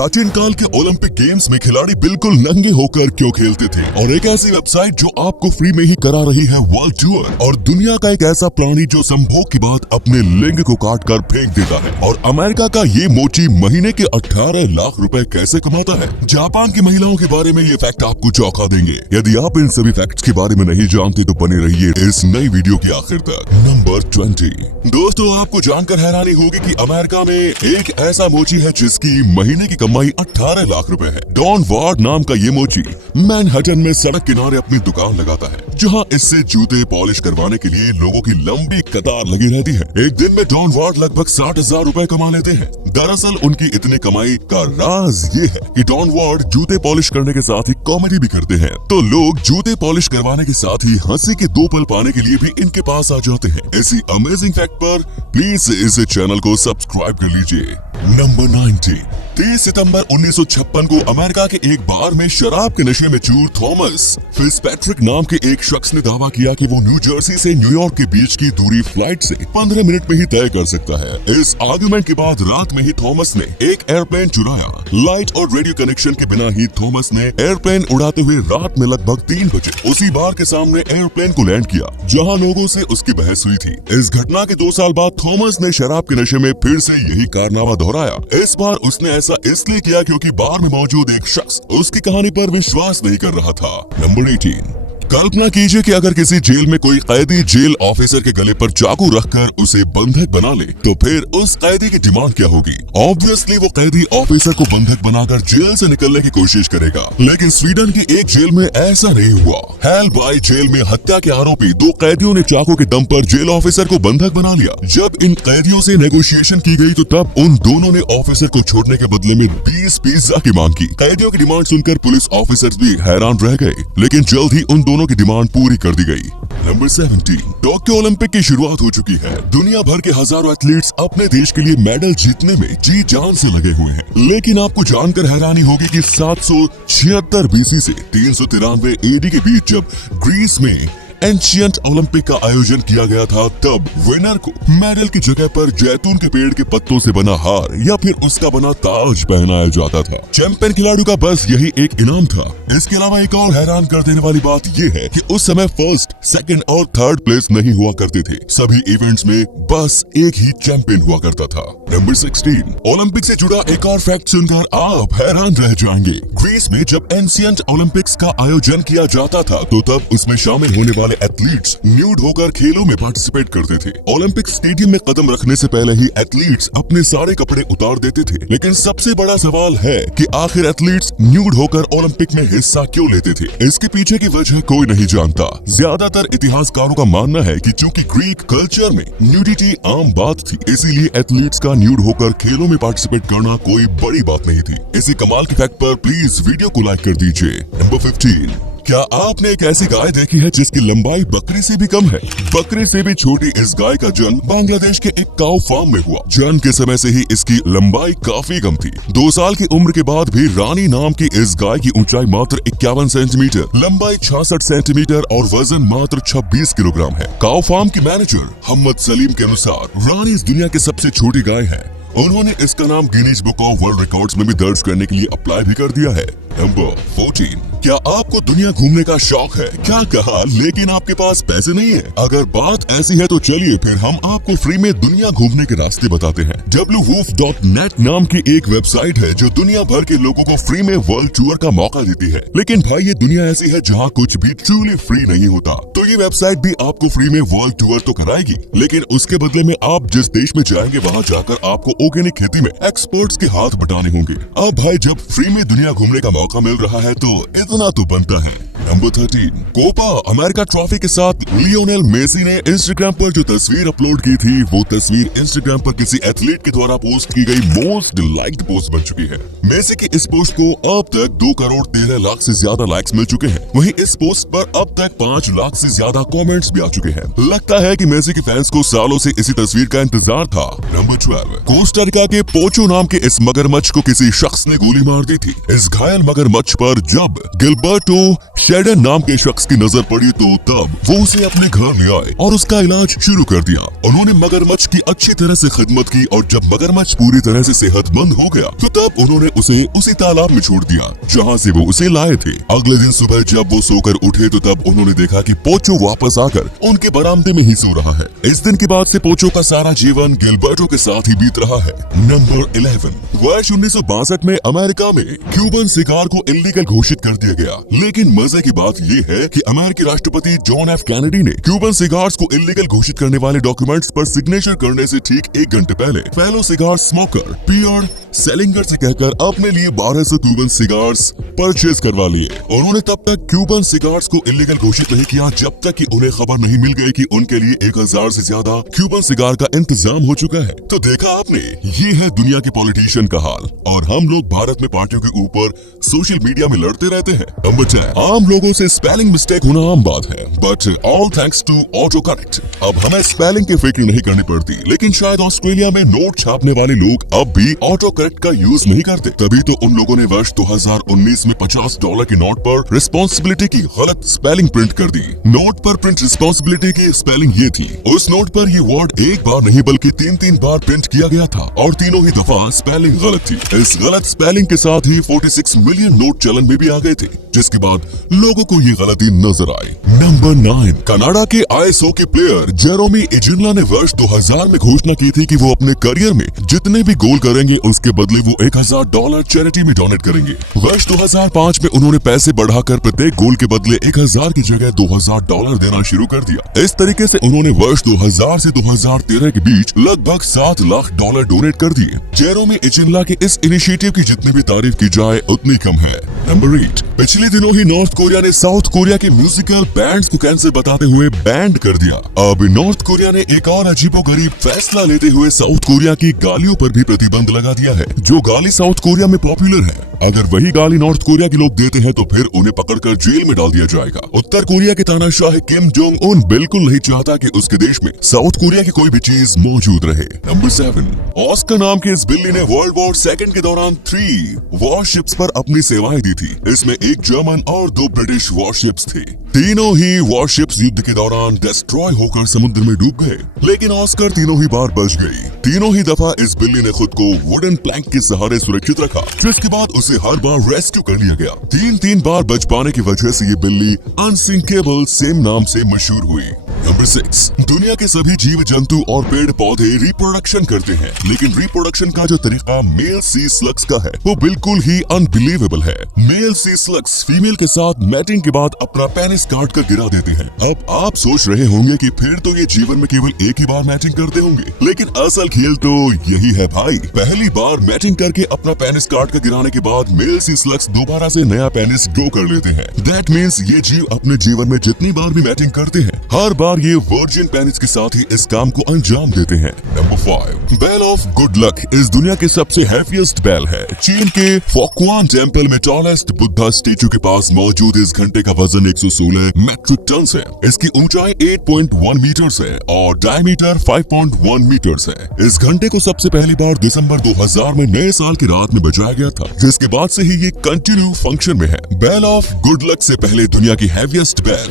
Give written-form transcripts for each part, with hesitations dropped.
प्राचीन काल के ओलंपिक गेम्स में खिलाड़ी बिल्कुल नंगे होकर क्यों खेलते थे, और एक ऐसी वेबसाइट जो आपको फ्री में ही करा रही है वर्ल्ड टूर, और दुनिया का एक ऐसा प्राणी जो संभोग के बाद अपने लिंग को काट कर फेंक देता है, और अमेरिका का ये मोची महीने के 18 लाख रुपए कैसे कमाता है। जापान की महिलाओं के बारे में ये फैक्ट आपको चौंका देंगे। यदि आप इन सभी फैक्ट्स के बारे में नहीं जानते तो बने रहिए इस नई वीडियो के आखिर तक। नंबर 20। दोस्तों, आपको जानकर हैरानी होगी कि अमेरिका में एक ऐसा मोची है जिसकी महीने की कमाई 18 लाख रुपए है। डॉन वार्ड नाम का ये मोची मैनहट्टन में सड़क किनारे अपनी दुकान लगाता है, जहां इससे जूते पॉलिश करवाने के लिए लोगों की लंबी कतार लगी रहती है। एक दिन में डॉन वार्ड लगभग 60,000 रुपए कमा लेते हैं। दरअसल उनकी इतनी कमाई का राज ये है कि डॉन वार्ड जूते पॉलिश करने के साथ ही कॉमेडी भी करते हैं, तो लोग जूते पॉलिश करवाने के साथ ही हंसी के 2 पल पाने के लिए भी इनके पास आ जाते हैं। ऐसी अमेजिंग फैक्ट पर प्लीज इस चैनल को सब्सक्राइब कर लीजिए। नंबर 90। 30 सितंबर 1956 को अमेरिका के एक बार में शराब के नशे में चूर थॉमस फिट्जपैट्रिक नाम के एक शख्स ने दावा किया कि वो न्यू जर्सी से न्यूयॉर्क के बीच की दूरी फ्लाइट से 15 मिनट में ही तय कर सकता है। इस आर्गुमेंट के बाद रात में ही थॉमस ने एक एयरप्लेन चुराया। लाइट और रेडियो कनेक्शन के बिना ही थॉमस ने एयरप्लेन उड़ाते हुए रात में लगभग 3 बजे उसी बार के सामने एयरप्लेन को लैंड किया जहाँ लोगों से उसकी बहस हुई थी। इस घटना के 2 साल बाद थॉमस ने शराब के नशे में फिर से यही कारनामा दोहराया। इस बार उसने ऐसा इसलिए किया क्योंकि बार में मौजूद एक शख्स उसकी कहानी पर विश्वास नहीं कर रहा था। नंबर 18। कल्पना कीजिए कि अगर किसी जेल में कोई कैदी जेल ऑफिसर के गले पर चाकू रखकर उसे बंधक बना ले, तो फिर उस कैदी की डिमांड क्या होगी? ऑब्वियसली वो कैदी ऑफिसर को बंधक बनाकर जेल से निकलने की कोशिश करेगा। लेकिन स्वीडन की एक जेल में ऐसा नहीं हुआ। हेलबाई जेल में हत्या के आरोपी 2 कैदियों ने चाकू के दम पर जेल ऑफिसर को बंधक बना लिया। जब इन कैदियों से नेगोशिएशन की गई तो तब उन दोनों ने ऑफिसर को छोड़ने के बदले में 20 पिज्जा की मांग की। कैदियों की डिमांड सुनकर पुलिस ऑफिसर्स भी हैरान रह गए, लेकिन जल्द ही उन की डिमांड पूरी कर दी गई। नंबर 17। टोक्यो ओलंपिक की शुरुआत हो चुकी है। दुनिया भर के हजारों एथलीट्स अपने देश के लिए मेडल जीतने में जी जान से लगे हुए हैं। लेकिन आपको जानकर हैरानी होगी कि 776 बीसी से 393 एडी के बीच जब ग्रीस में एंशिएंट ओलंपिक का आयोजन किया गया था, तब विनर को मेडल की जगह पर जैतून के पेड़ के पत्तों से बना हार या फिर उसका बना ताज पहनाया जाता था। चैंपियन खिलाड़ियों का बस यही एक इनाम था। इसके अलावा एक और हैरान कर देने वाली बात यह है कि उस समय फर्स्ट, सेकंड और थर्ड प्लेस नहीं हुआ करते थे। सभी इवेंट्स में बस एक ही चैंपियन हुआ करता था। नंबर 16। ओलंपिक से जुड़ा एक और फैक्ट सुनकर आप हैरान रह जाएंगे। ग्रीस में जब एंशिएंट ओलंपिक्स का आयोजन किया जाता था, तो तब उसमें शामिल होने वाले एथलीट्स न्यूड होकर खेलों में पार्टिसिपेट करते थे। ओलंपिक स्टेडियम में कदम रखने से पहले ही एथलीट्स अपने सारे कपड़े उतार देते थे। लेकिन सबसे बड़ा सवाल है कि आखिर एथलीट्स न्यूड होकर ओलंपिक में हिस्सा क्यों लेते थे? इसके पीछे की वजह कोई नहीं जानता। ज्यादातर इतिहासकारों का मानना है कि चूंकि ग्रीक कल्चर में न्यूडिटी आम बात थी, इसीलिए एथलीट्स का न्यूड होकर खेलों में पार्टिसिपेट करना कोई बड़ी बात नहीं थी। इसी कमाल के फैक्ट पर प्लीज वीडियो को लाइक कर दीजिए। नंबर 15। क्या आपने एक ऐसी गाय देखी है जिसकी लंबाई बकरी से भी कम है? बकरी से भी छोटी इस गाय का जन्म बांग्लादेश के एक काऊ फार्म में हुआ। जन्म के समय से ही इसकी लंबाई काफी कम थी। 2 साल की उम्र के बाद भी रानी नाम की इस गाय की ऊंचाई मात्र 51 सेंटीमीटर, लंबाई 66 सेंटीमीटर और वजन मात्र 26 किलोग्राम है। काऊ फार्म के मैनेजर मोहम्मद सलीम के अनुसार रानी इस दुनिया की सबसे छोटी गाय है। उन्होंने इसका नाम Guinness book of world records में भी दर्ज करने के लिए अप्लाई भी कर दिया है। नंबर 14। क्या आपको दुनिया घूमने का शौक है? क्या कहा, लेकिन आपके पास पैसे नहीं है? अगर बात ऐसी है तो चलिए फिर हम आपको फ्री में दुनिया घूमने के रास्ते बताते हैं। www.net नाम की एक वेबसाइट है जो दुनिया भर के लोगों को फ्री में वर्ल्ड टूर का मौका देती है। लेकिन भाई, ये दुनिया ऐसी है जहाँ कुछ भी ट्रूली फ्री नहीं होता। तो ये वेबसाइट भी आपको फ्री में वर्ल्ड टूर तो कराएगी, लेकिन उसके बदले में आप जिस देश में जाएंगे वहाँ जाकर आपको ऑर्गेनिक खेती में एक्सपर्ट्स के हाथ बटाने होंगे। अब भाई, जब फ्री में दुनिया घूमने का मौका मिल रहा है तो इतना तो बनता है। नंबर 13। कोपा अमेरिका ट्रॉफी के साथ लियोनेल मेसी ने इंस्टाग्राम पर जो तस्वीर अपलोड की थी, वो तस्वीर इंस्टाग्राम पर किसी एथलीट के द्वारा पोस्ट की गई मोस्ट लाइक्ड पोस्ट बन चुकी है। मेसी की इस पोस्ट को अब तक 2 करोड़ 13 लाख से ज्यादा लाइक्स मिल चुके हैं। वहीं इस पोस्ट पर अब तक 5 लाख से ज्यादा कमेंट्स भी आ चुके हैं। लगता है कि मेसी के फैंस को सालों से इसी तस्वीर का इंतजार था। नंबर 12। कोस्टा रिका के पोचो नाम के इस मगरमच्छ को किसी शख्स ने गोली मार दी थी। इस घायल मगरमच्छ पर जब गिलबर्टो शेडन नाम के शख्स की नजर पड़ी तो तब वो उसे अपने घर ले आए और उसका इलाज शुरू कर दिया। उन्होंने मगरमच्छ की अच्छी तरह से खिदमत की और जब मगरमच्छ पूरी तरह से सेहतमंद हो गया तो तब उन्होंने उसे उसी तालाब में छोड़ दिया जहाँ से वो उसे लाए थे। अगले दिन सुबह जब वो सोकर उठे तो तब उन्होंने देखा कि पोचो वापस आकर उनके बरामदे में ही सो रहा है। इस दिन के बाद से पोचो का सारा जीवन गिलबर्टो के साथ ही बीत रहा है। नंबर 11, वर्ष 1962 में अमेरिका में क्यूबन सिगार को इल्लीगल घोषित कर दिया गया। लेकिन मजे की बात ये है कि अमेरिकी राष्ट्रपति जॉन एफ कैनेडी ने क्यूबन सिगार्स को इल्लीगल घोषित करने वाले डॉक्यूमेंट्स पर सिग्नेचर करने से ठीक 1 घंटे पहले फेलो सिगार स्मोकर पियर सेलिंगर से कहकर अपने लिए 1200 क्यूबन सिगार्स परचेज करवा लिए। उन्होंने तब तक क्यूबन सिगार्स को इल्लीगल घोषित नहीं किया जब तक कि उन्हें खबर नहीं मिल गई कि उनके लिए 1000 से ज्यादा क्यूबन सिगार का इंतजाम हो चुका है। तो देखा आपने, ये है दुनिया के पॉलिटिशियन का हाल और हम लोग भारत में पार्टियों के ऊपर सोशल मीडिया में लड़ते रहते हैं। नंबर 10, आम लोगों से स्पेलिंग मिस्टेक होना आम बात है, but all thanks to auto correct अब हमें स्पेलिंग की फिक्र नहीं करनी पड़ती। लेकिन शायद ऑस्ट्रेलिया में नोट छापने वाले लोग अब भी ऑटो करेक्ट का यूज नहीं करते, तभी तो उन लोगों ने वर्ष 2019 में $50 के नोट पर रिस्पॉन्सिबिलिटी की गलत स्पेलिंग प्रिंट कर दी। नोट पर प्रिंट रिस्पॉन्सिबिलिटी की स्पेलिंग ये थी, उस नोट पर ये वर्ड एक बार नहीं बल्कि 3 बार प्रिंट किया गया था और तीनों ही दफा स्पेलिंग गलत थी। इस गलत स्पेलिंग के साथ ही 46 मिलियन नोट चलन में भी आ गए थे, जिसके बाद लोगों को ये गलती नजर आई। नंबर 9, कनाडा के आइस हॉकी प्लेयर जेरोमी इजिनला ने वर्ष 2000 में घोषणा की थी कि वो अपने करियर में जितने भी गोल करेंगे उसके बदले वो $1000 चैरिटी में डोनेट करेंगे। वर्ष 2005 में उन्होंने पैसे बढ़ाकर प्रत्येक गोल के बदले 1000 की जगह $2000 देना शुरू कर दिया। इस तरीके से उन्होंने वर्ष 2000 से 2013 के बीच लगभग $7 लाख डोनेट कर दिए। जेरोमी इजिनला के इस इनिशिएटिव की जितनी भी तारीफ की जाए उतनी कम है। नंबर 8, पिछले दिनों ही नॉर्थ कोरिया ने साउथ कोरिया के म्यूजिकल बैंड्स को कैंसर बताते हुए बैंड कर दिया। अब नॉर्थ कोरिया ने एक और अजीबोगरीब फैसला लेते हुए साउथ कोरिया की गालियों पर भी प्रतिबंध लगा दिया है। जो गाली साउथ कोरिया में पॉपुलर है, अगर वही गाली नॉर्थ कोरिया के लोग देते हैं तो फिर उन्हें पकड़कर जेल में डाल दिया जाएगा। उत्तर कोरिया के तानाशाह किम जोंग उन बिल्कुल नहीं चाहता कि उसके देश में साउथ कोरिया की कोई भी चीज मौजूद रहे। नंबर 7, ऑस्कर नाम के इस बिल्ली ने वर्ल्ड वॉर 2 के दौरान 3 वॉरशिप्स पर अपनी सेवाएं दी थी। इसमें 1 जर्मन और 2 ब्रिटिश वॉरशिप्स थे। तीनों ही वॉरशिप्स युद्ध के दौरान डिस्ट्रॉय होकर समुद्र में डूब गए, लेकिन ऑस्कर तीनों ही बार बच गई। तीनों ही दफा इस बिल्ली ने खुद को वुडन प्लैंक के सहारे सुरक्षित रखा, जिसके बाद उसे हर बार रेस्क्यू कर लिया गया। 3 बार बच पाने की वजह से ये बिल्ली अनसिंकेबल सेम नाम से मशहूर हुई। नंबर 6, दुनिया के सभी जीव जंतु और पेड़ पौधे रिप्रोडक्शन करते हैं, लेकिन रिप्रोडक्शन का जो तरीका मेल सी स्लग्स का है वो बिल्कुल ही अनबिलीवेबल है। मेल सी स्लग्स फीमेल के साथ मैटिंग के बाद अपना पेनिस काट कर गिरा देते हैं। अब आप सोच रहे होंगे कि फिर तो ये जीवन में केवल एक ही बार मैटिंग करते होंगे, लेकिन असल खेल तो यही है भाई। पहली बार मैटिंग करके अपना पेनिस काट कर गिराने के बाद मेल सी स्लग्स दोबारा से नया पेनिस ग्रो कर लेते हैं। दैट मीन्स ये जीव अपने जीवन में जितनी बार भी मैटिंग करते हैं, हर बार ये वर्जिन पेनिस के साथ ही इस काम को अंजाम देते हैं। Number 5, bell of good luck इस दुनिया के सबसे हैवीएस्ट बेल है। चीन के फोक्वान टेम्पल में टॉलेस्ट बुद्धा स्टेचू के पास मौजूद इस घंटे का वजन 116 मेट्रिक टन है। इसकी ऊंचाई 8.1 मीटर्स है और डायमीटर 5.1 मीटर्स है। इस घंटे को सबसे पहली बार दिसंबर 2000 में नए साल की रात में बजाया गया था, जिसके बाद से ही ये कंटिन्यू फंक्शन में है। बेल ऑफ गुड लक से पहले दुनिया की हैवीएस्ट बेल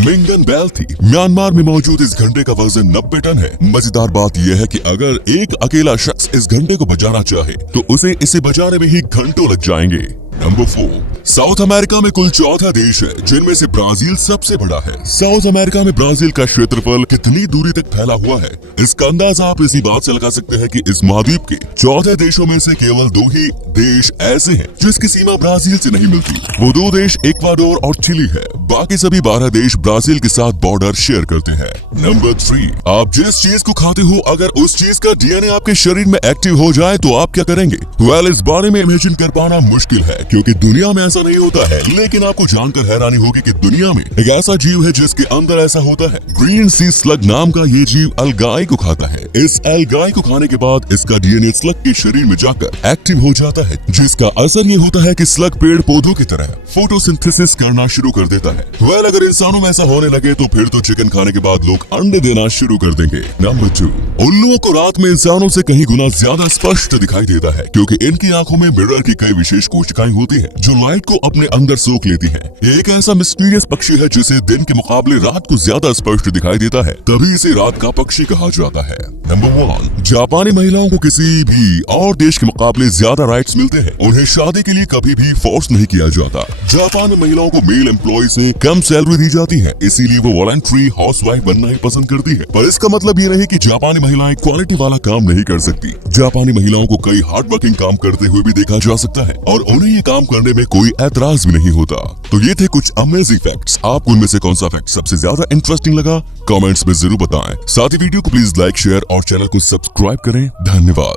मिंगन बेल थी। म्यांमार में मौजूद इस घंटे का वजन 90 टन है। मजेदार बात यह है कि अगर एक अकेला शख्स इस घंटे को बजाना चाहे तो उसे इसे बजाने में ही घंटों लग जाएंगे। नंबर 4, साउथ अमेरिका में कुल 14 देश है, जिनमें से ब्राजील सबसे बड़ा है। साउथ अमेरिका में ब्राजील का क्षेत्रफल कितनी दूरी तक फैला हुआ है, इसका अंदाजा आप इसी बात से लगा सकते हैं कि इस महाद्वीप के 14 देशों में से केवल 2 ही देश ऐसे हैं जिसकी सीमा ब्राजील से नहीं मिलती। वो 2 देश इक्वाडोर और चिली है। बाकी सभी 12 देश ब्राजील के साथ बॉर्डर शेयर करते हैं। नंबर 3, आप जिस चीज को खाते हो अगर उस चीज का डीएनए आपके शरीर में एक्टिव हो जाए तो आप क्या करेंगे? वेल, इस बारे में इमेजिन कर पाना मुश्किल है क्योंकि दुनिया में ऐसा नहीं होता है, लेकिन आपको जानकर हैरानी होगी कि दुनिया में एक ऐसा जीव है जिसके अंदर ऐसा होता है। ग्रीन सी स्लग नाम का ये जीव अलगाई को खाता है। इस अलगाई को खाने के बाद इसका डीएनए स्लग के शरीर में जाकर एक्टिव हो जाता है, जिसका असर ये होता है कि स्लग पेड़ पौधों की तरह फोटोसिंथेसिस करना शुरू कर देता है। है। वेल अगर इंसानों में ऐसा होने लगे तो फिर तो चिकन खाने के बाद लोग अंडे देना शुरू कर देंगे। नंबर 2, उल्लुओं को रात में इंसानों से कहीं गुना ज्यादा स्पष्ट दिखाई देता है क्योंकि इनकी आंखों में मिरर की कई विशेष कोशिकाएं होती हैं जो लाइट को अपने अंदर सोख लेती हैं। एक ऐसा मिस्टीरियस पक्षी है जिसे दिन के मुकाबले रात को ज्यादा स्पष्ट दिखाई देता है, तभी इसे रात का पक्षी कहा जाता है। नंबर 1, जापानी महिलाओं को किसी भी और देश के मुकाबले ज्यादा राइट्स मिलते हैं। उन्हें शादी के लिए कभी भी फोर्स नहीं किया जाता। जापान में महिलाओं को मेल एम्प्लॉय से कम सैलरी दी जाती है, इसीलिए वो वॉलंटरी हाउसवाइफ बनना ही पसंद करती है। पर इसका मतलब ये नहीं कि जापानी महिलाएं क्वालिटी वाला काम नहीं कर सकती। जापानी महिलाओं को कई हार्ड वर्किंग काम करते हुए भी देखा जा सकता है और उन्हें ये काम करने में कोई ऐतराज भी नहीं होता। तो ये थे कुछ अमेजिंग फैक्ट्स। आपको उनमें से कौन सा फैक्ट सबसे ज्यादा इंटरेस्टिंग लगा कमेंट्स में जरूर बताएं। साथ ही वीडियो को प्लीज लाइक, शेयर और चैनल को सब्सक्राइब करें। धन्यवाद।